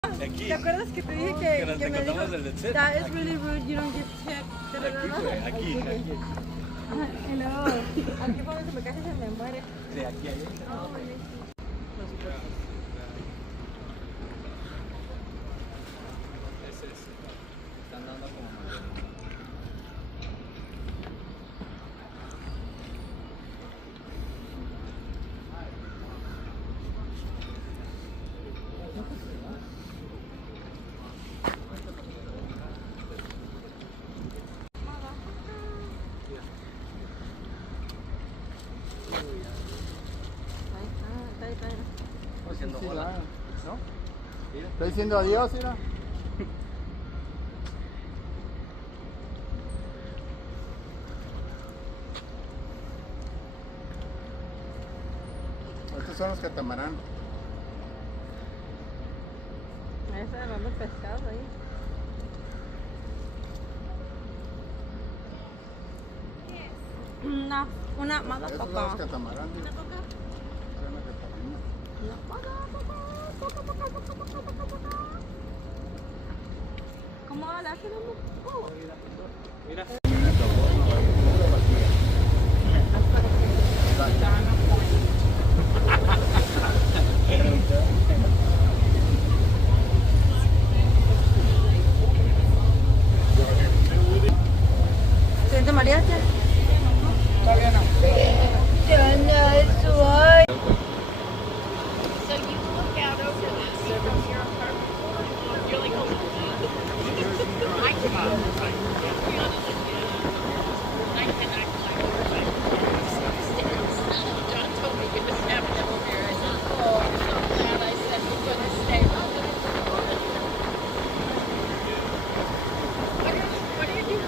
¿Te acuerdas que te dije que me dijo, that is really rude, you don't give tip? Aquí. Y luego, aquí cuando se me cae se me muere. Sí, aquí hay. Están dando como haciendo hola, ¿no? Está diciendo adiós, mira. Estos son los catamarán. Ahí está agarrando pescado ahí. Una mala Esos son coca. los catamarán. ¿Una coca? ¿Cómo la hacen? Mira. ¿Siente María? Todavía no. So you look out over this from your apartment floor. You're like, oh, I cannot climb. John told me he was having them over here. I said, oh, I'm so glad I said we're going to stay. What are you doing?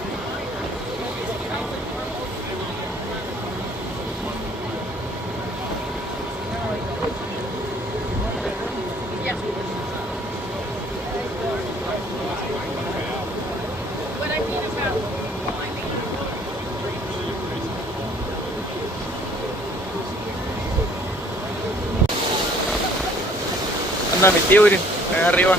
Yeah. What I mean about climbing. Anda mi tío, miren, ahí arriba.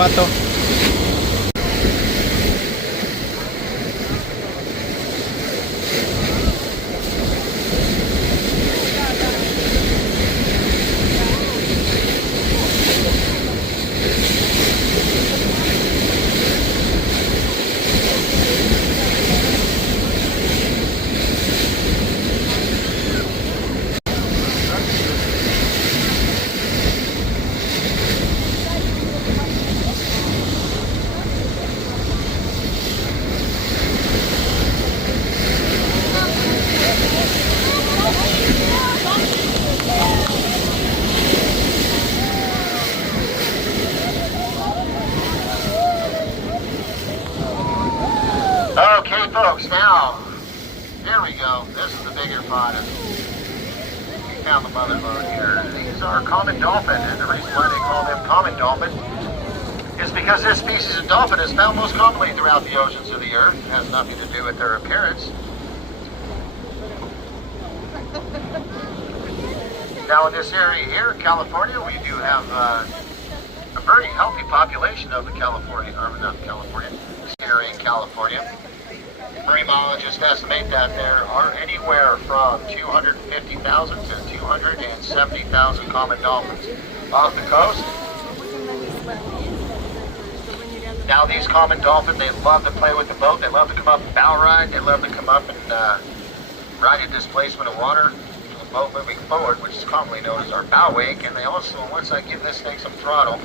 Pato. Okay, folks, now, here we go. This is the bigger pot. We found the mother lode here. These are common dolphin, and the reason why they call them common dolphin is because this species of dolphin is found most commonly throughout the oceans of the earth. It has nothing to do with their appearance. Now in this area here, California, we do have a very healthy population of the California, or not California, this area in California. Marimologists estimate that there are anywhere from 250,000 to 270,000 common dolphins off the coast. Now these common dolphins, they love to play with the boat. They love to come up and bow ride. They love to come up and ride a displacement of water for the boat moving forward, which is commonly known as our bow wake. And they also, once I give this thing some throttle,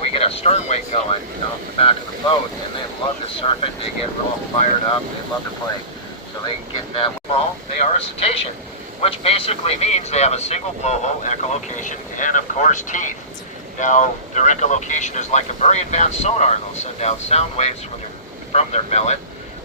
we get a stern wake going, off the back of the boat, and they love to surf it. They get real fired up. They love to play. So they can get in that ball. They are a cetacean, which basically means they have a single blowhole, echolocation, and of course teeth. Now their echolocation is like a very advanced sonar. They'll send out sound waves from their belly,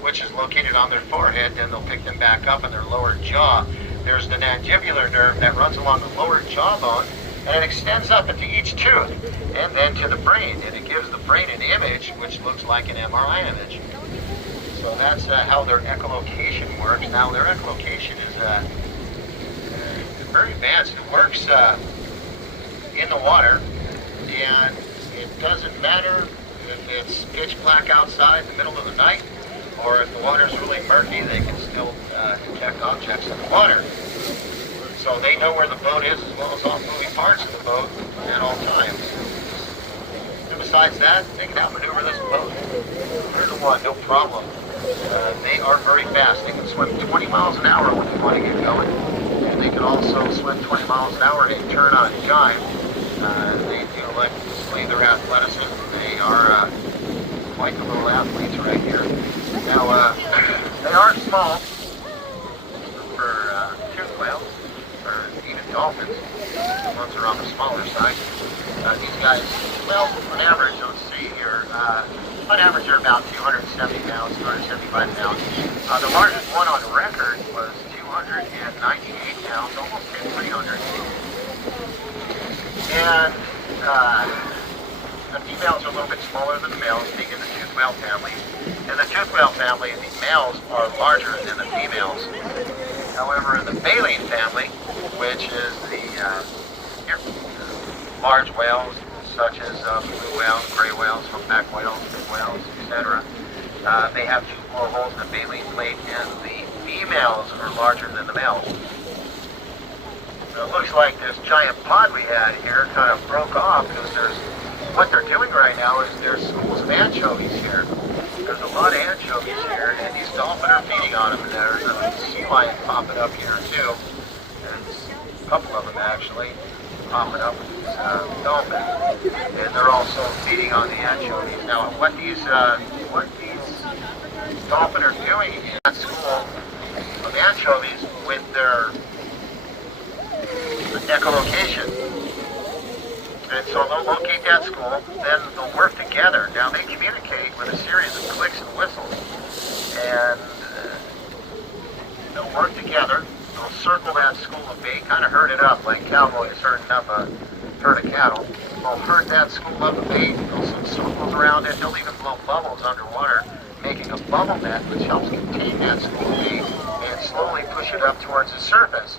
which is located on their forehead, and they'll pick them back up in their lower jaw. There's the mandibular nerve that runs along the lower jawbone, and it extends up into each tooth, and then to the brain, and it gives the brain an image which looks like an MRI image. So that's how their echolocation works. Now their echolocation is very advanced. It works in the water, and it doesn't matter if it's pitch black outside in the middle of the night, or if the water's really murky, they can still detect objects in the water. So they know where the boat is as well as all moving parts of the boat at all times. And besides that, they can outmaneuver this boat 100 to 1, no problem. They are very fast. They can swim 20 miles an hour when they want to get going. And they can also swim 20 miles an hour and turn on a dime. They do like to display their athleticism. They are quite the little athletes right here. Now, they are small for tooth whales, or even dolphins. The ones are on the smaller side. These guys, well, on average, let's see here, on average they're about 270 pounds, 275 pounds. The largest one on record was 298 pounds, almost 300. And the females are a little bit smaller than the males, being in the tooth whale family. In the tooth whale family, the males are larger than the females. However, in the baleen family, which is the large whales, such as blue whales, gray whales, humpback whales, big whales, etc., they have two blowholes in the baleen plate, and the females are larger than the males. So it looks like this giant pod we had here kind of broke off because what they're doing right now is there's schools of anchovies here. There's a lot of anchovies here, and these dolphins are feeding on them. And there's a sea lion popping up here too. There's a couple of them actually popping up with these dolphins, and they're also feeding on the anchovies. Now, what these dolphins are doing in that school of anchovies with their echolocation. And so they'll locate that school, then they'll work together. Now they communicate with a series of clicks and whistles. And they'll work together, they'll circle that school of bait, kind of herd it up like cowboys herding up a herd of cattle. They'll herd that school up of bait, they'll send circles around it, they'll even blow bubbles underwater, making a bubble net which helps contain that school of bait and slowly push it up towards the surface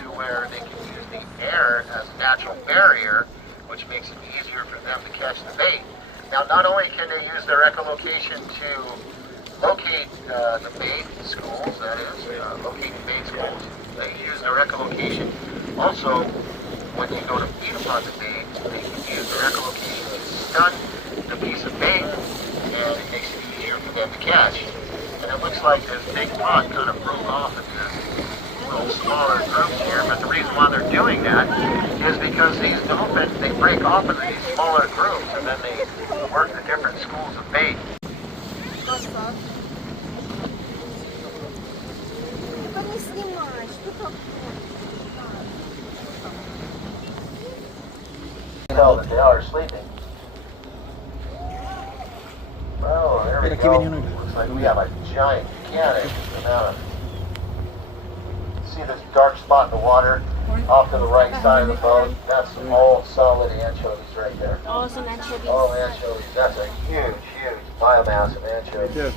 to where they can use the air as a natural barrier, which makes it easier for them to catch the bait. Now, not only can they use their echolocation to locate the bait schools, that is, locate the bait schools, they use their echolocation. Also, when they go to feed upon the bait, they can use their echolocation to stun the piece of bait, and it makes it easier for them to catch. And it looks like this big pond kind of broke off into little smaller groups here, but the reason why they're doing that is because these dolphins, they break off into these smaller groups, and then they work the different schools of bait. Tell that they are sleeping. Well, there we go. Looks like we have a gigantic amount of see this dark spot in the water off to the right side of the boat? That's all solid anchovies right there. Oh, some anchovies. All anchovies. That's a huge, huge biomass of anchovies.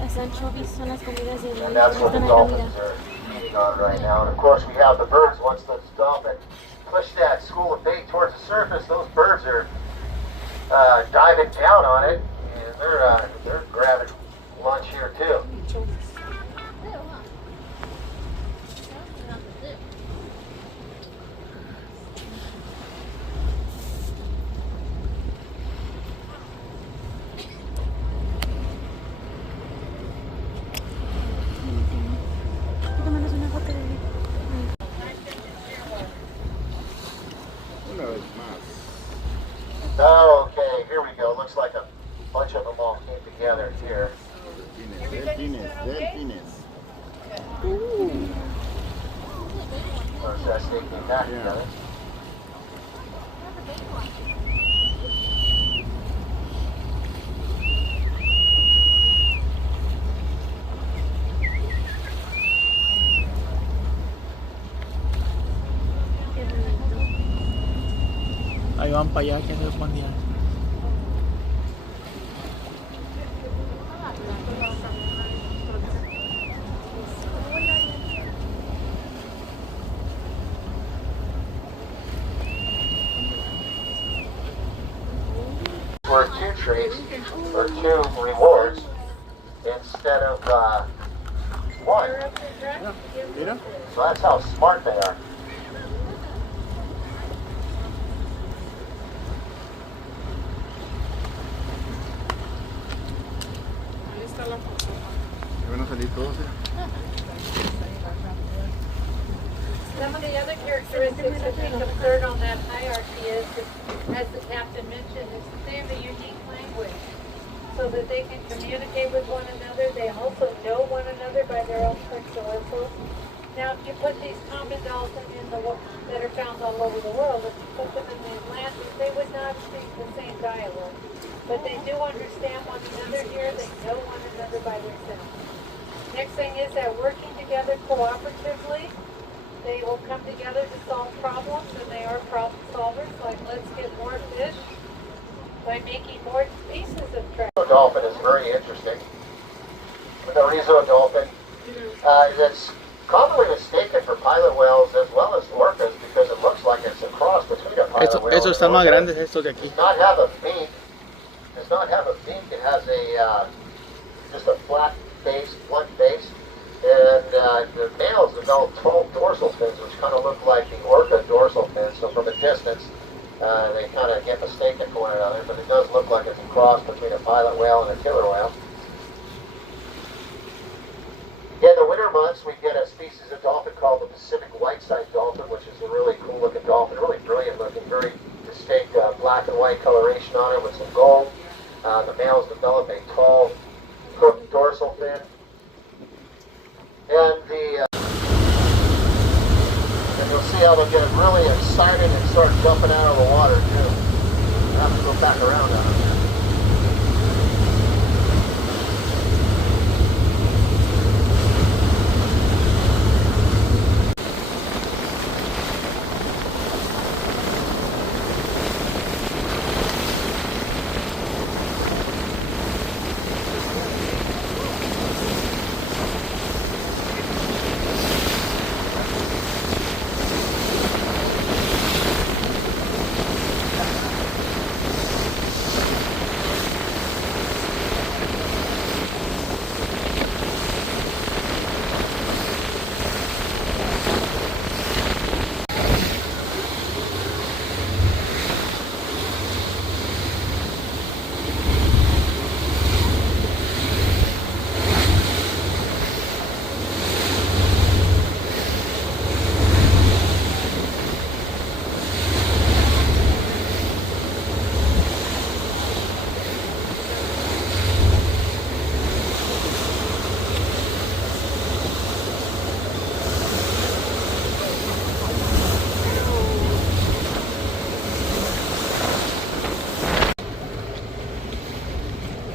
Las anchovies son las comidas de And that's what the dolphins are feeding on right now. And of course we have the birds. Once those dolphins push that school of bait towards the surface, those birds are diving down on it, and they're grabbing lunch here too. Okay, here we go. Looks like a bunch of them all came together here. Delfines. So that's they came back together. Ahí van para allá, que se escondían. For 2 treats, or 2 rewards, instead of 1. Mira. So that's how smart they are. Van a salir todos. Some of the other characteristics I think of third on that hierarchy is, as the captain mentioned, is they have a unique language so that they can communicate with one another. They also know one another by their own tricks and whistles. Now, if you put these common dolphins in the that are found all over the world, if you put them in the Atlantic, they would not speak the same dialogue. But they do understand one another here. They know one another by their sound. Next thing is that working together cooperatively, they will come together to solve problems, and they are problem solvers. Like, let's get more fish by making more pieces of trash. The dolphin is very interesting. The Rizo dolphin is commonly mistaken for pilot whales as well as orcas because it looks like it's a cross between a pilot whale. Estos están más grandes, estos de aquí. Does not have a beak. Does not have a beak. It has a just a flat face, blunt face. And the males develop 12 dorsal fins, which kind of look like the orca dorsal fins. So from a distance, they kind of get mistaken for one another, but it does look like it's a cross between a pilot whale and a killer whale. In the winter months, we get a species of dolphin called the Pacific white-side dolphin, which is a really cool-looking dolphin, really brilliant-looking, very distinct black and white coloration on it with some gold. The males develop a tall, hooked dorsal fin. And and you'll see how they'll get really excited and start jumping out of the water too. You'll have to go back around on them.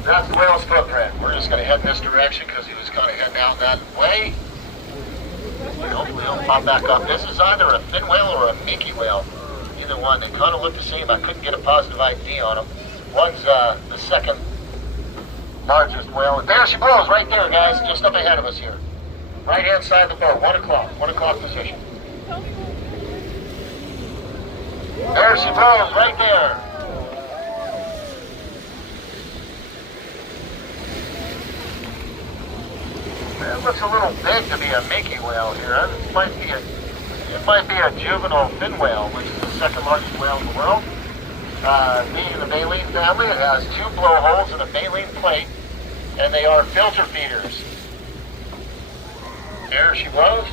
That's the whale's footprint. We're just going to head in this direction because he was kind of heading out that way. Hopefully he'll pop back up. This is either a fin whale or a minke whale. Either one. They kind of look the same. I couldn't get a positive ID on them. One's the second largest whale. There she blows right there, guys. Just up ahead of us here. Right hand side of the boat. 1 o'clock. 1 o'clock position. There she blows right there. It looks a little big to be a minke whale here. It might be a juvenile fin whale, which is the second largest whale in the world. Being the baleen family, it has 2 blowholes and a baleen plate, and they are filter feeders. There she blows.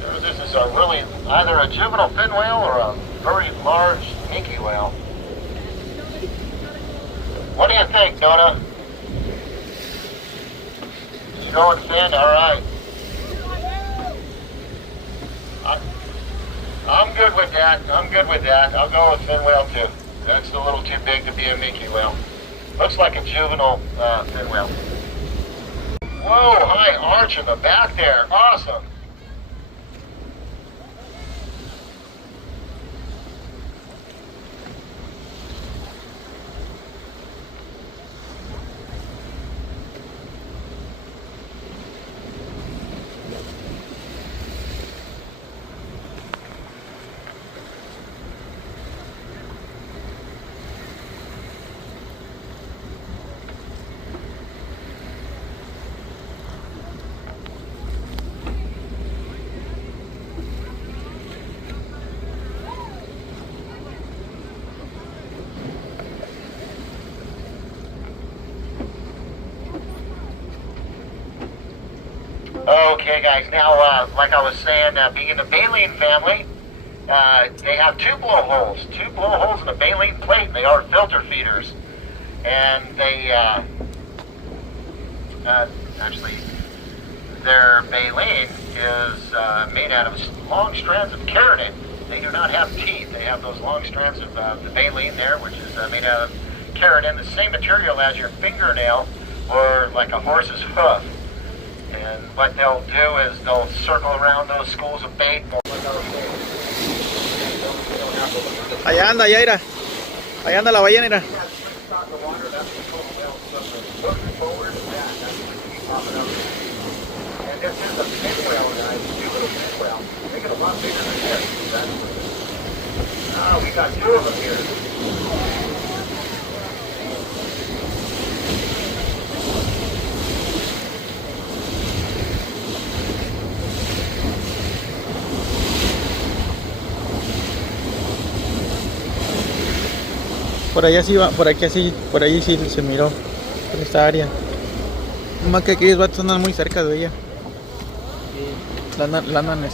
So this is a really either a juvenile fin whale or a very large minke whale. What do you think, Nona? You going fin? All right. I'm good with that. I'm good with that. I'll go with fin whale too. That's a little too big to be a minke whale. Looks like a juvenile fin whale. Whoa, high arch in the back there. Awesome. Okay, guys, now, like I was saying, being in the baleen family, they have 2 blowholes. 2 blowholes and a baleen plate. They are filter feeders. And they, actually, their baleen is made out of long strands of keratin. They do not have teeth. They have those long strands of the baleen there, which is made out of keratin, the same material as your fingernail or like a horse's hoof. And what they'll do is they'll circle around those schools of bait. Allá anda, Yaira. Allá anda la ballena, mira. And this is a fin whale, guys. Juvenile fin whale. They get a lot bigger than this. Ah, we got 2 of them here. Por allá sí va, por aquí así, por ahí sí se miró, por esta área. Más que aquellos vatos andan muy cerca de ella. La andan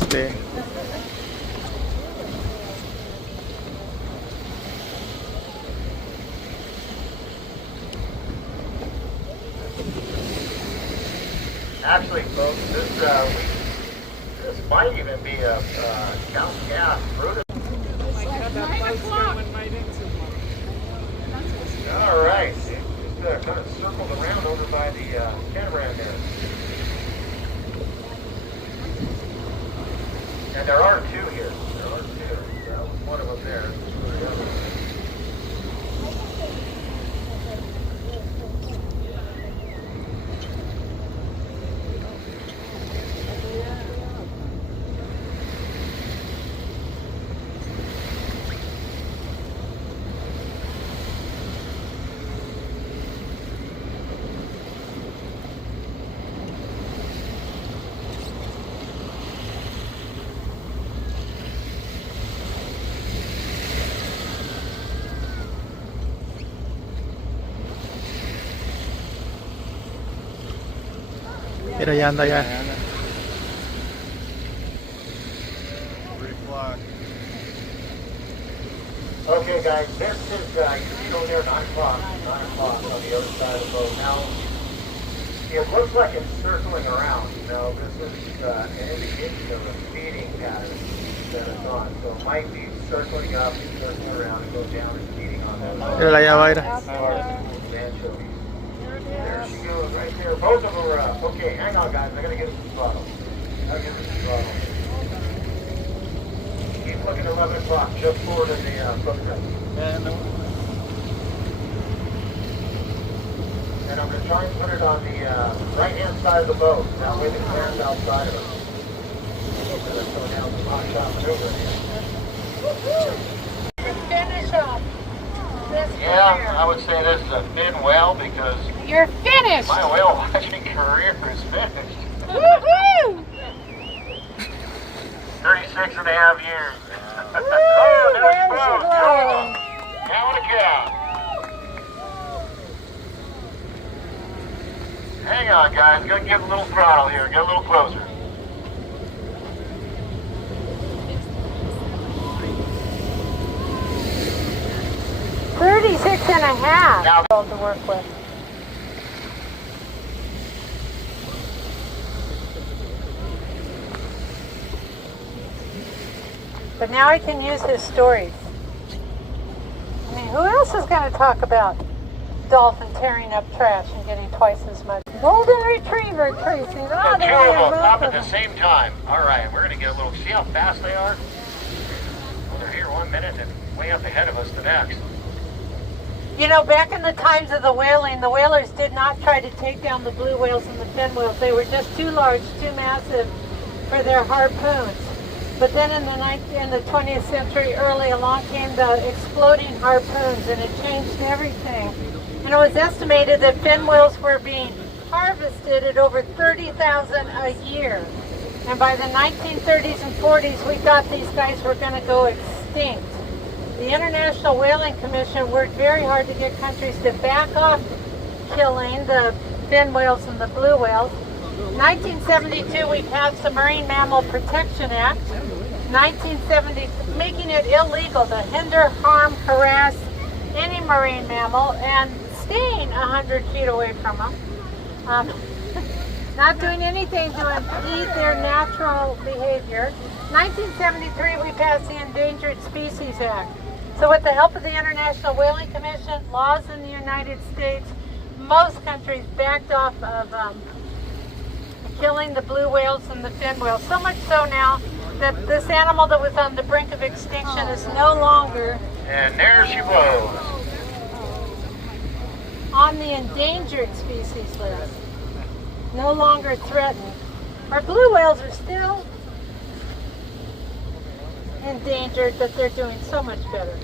Actually, folks, this might even be a Count Gas fruit. All right, just kind of circled around over by the catamaran there. And there are 2 here. There are 2. That was one of them there. The other one. Mira, ya anda ya. 3 o'clock. Okay, guys, this is, you see over there 9 o'clock on the other side of the boat. Now, it looks like it's circling around. You know, this is an indication of a feeding pattern that it's on. So it might be circling up and circling around and go down and feeding on that boat. Mira, ya va, mira. There she goes right there. Both of them are up. Okay, hang on, guys. I gotta get some throttle. I'll give it the throttle. Keep looking at 11 o'clock, just forward of the footprint. And I'm going to try and put it on the right-hand side of the boat. That way the camera's outside of it. So let's go down the box shot maneuver here. Finish up this Yeah, career. I would say this is a thin whale because You're finished. my whale watching career is finished. Woohoo! 36 and a half years. Woo! Oh, there's There's Fumos. the glow. Cow to cow. Hang on, guys. Gonna give a little throttle here. Get a little closer. $36 and a half. Now, To work with. But now I can use his stories. I mean, who else is going to talk about dolphin tearing up trash and getting twice as much? Golden retriever, Tracy. Oh, the two there of you them up go. at the same time. All right, we're gonna get a little. See how fast they are? Well, they're here 1 minute and way up ahead of us the next. You know, back in the times of the whaling, the whalers did not try to take down the blue whales and the fin whales. They were just too large, too massive for their harpoons. But then in the 20th century, early along came the exploding harpoons, and it changed everything. And it was estimated that fin whales were being harvested at over 30,000 a year. And by the 1930s and 40s, we thought these guys were going to go extinct. The International Whaling Commission worked very hard to get countries to back off killing the fin whales and the blue whales. 1972, we passed the Marine Mammal Protection Act. 1970, making it illegal to hinder, harm, harass any marine mammal and staying 100 feet away from them. Not doing anything to impede their natural behavior. 1973, we passed the Endangered Species Act. So with the help of the International Whaling Commission, laws in the United States, most countries backed off of killing the blue whales and the fin whales. So much so now that this animal that was on the brink of extinction is no longer And there she blows. on the endangered species list. No longer threatened. Our blue whales are still endangered, but they're doing so much better.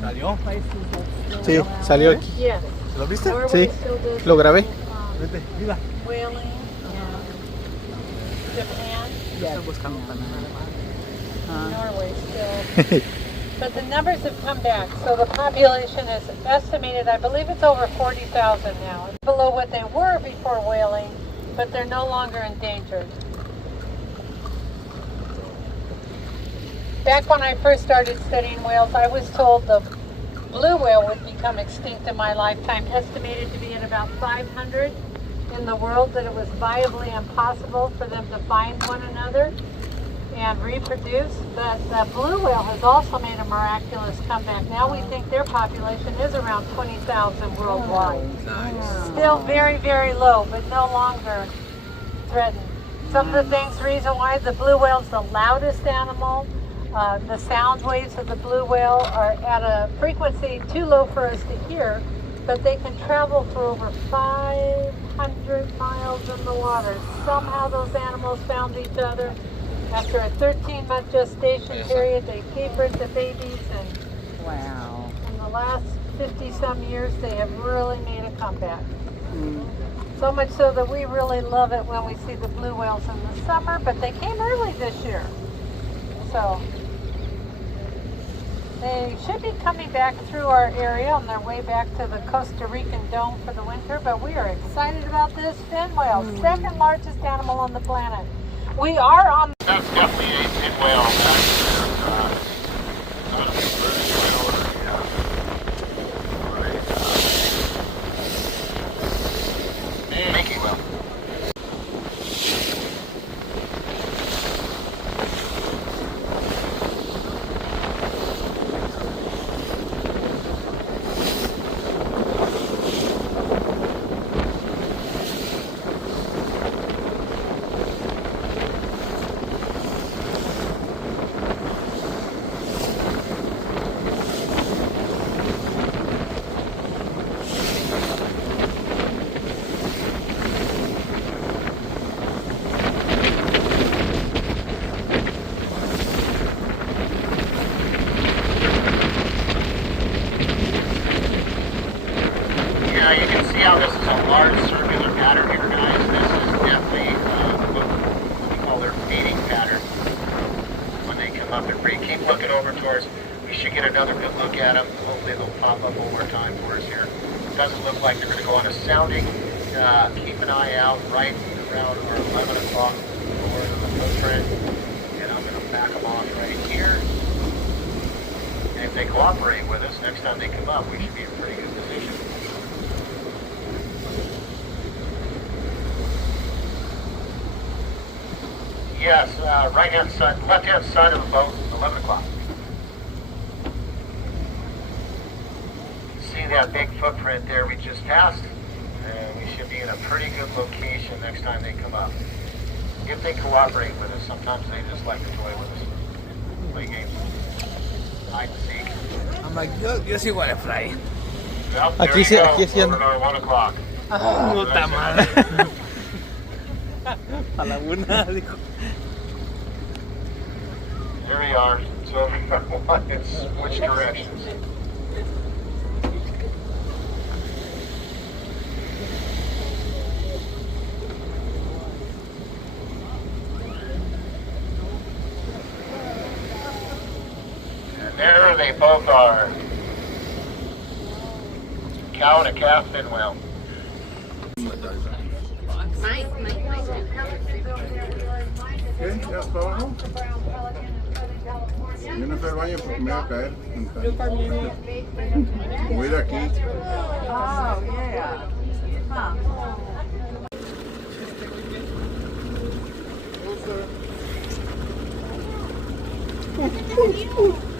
¿Salió? Sí, salió aquí. Yes. ¿Lo viste? Norway Sí, still does lo grabé. whaling and Japan. Norway still. But the numbers have come back, so the population is estimated, I believe it's over 40,000 now. It's below what they were before whaling, but they're no longer endangered. Back when I first started studying whales, I was told the blue whale would become extinct in my lifetime, estimated to be at about 500 in the world, that it was viably impossible for them to find one another and reproduce. But the blue whale has also made a miraculous comeback. Now we think their population is around 20,000 worldwide. Still very, very low, but no longer threatened. Some of the things, reason why the blue whale is the loudest animal. The sound waves of the blue whale are at a frequency too low for us to hear, but they can travel for over 500 miles in the water. Somehow those animals found each other. After a 13-month gestation period, they gave birth to babies, and Wow. in the last 50-some years, they have really made a comeback. So much so that we really love it when we see the blue whales in the summer, but they came early this year. So they should be coming back through our area on their way back to the Costa Rican Dome for the winter, but we are excited about this fin whale, second largest animal on the planet. We are on... That's definitely a fin whale. Not a British whale or minke whale. get another good look at them. Hopefully they'll pop up one more time for us here. Doesn't look like they're going to go on a sounding. Keep an eye out right around our 11 o'clock forward of the footprint. And I'm going to back them off right here. And if they cooperate with us, next time they come up, we should be in pretty good position. Yes, right-hand side, left-hand side of the boat, 11 o'clock. See that big footprint there we just passed? And we should be in a pretty good location next time they come up. If they cooperate with us, sometimes they just like to toy with us. Play games. Hide and seek. I'm like, yo sí voy a fly. Well, Aquí there you sí, aquí sí go, ando. over our 1 o'clock. Puta madre. A la una, dijo. There we are. So over our 1, it's switch directions. There they both are. Cow and a calf fin whale. ¿Qué? ¿Ya está abajo? Yo no fui al baño porque me iba a caer. Voy a ir aquí. You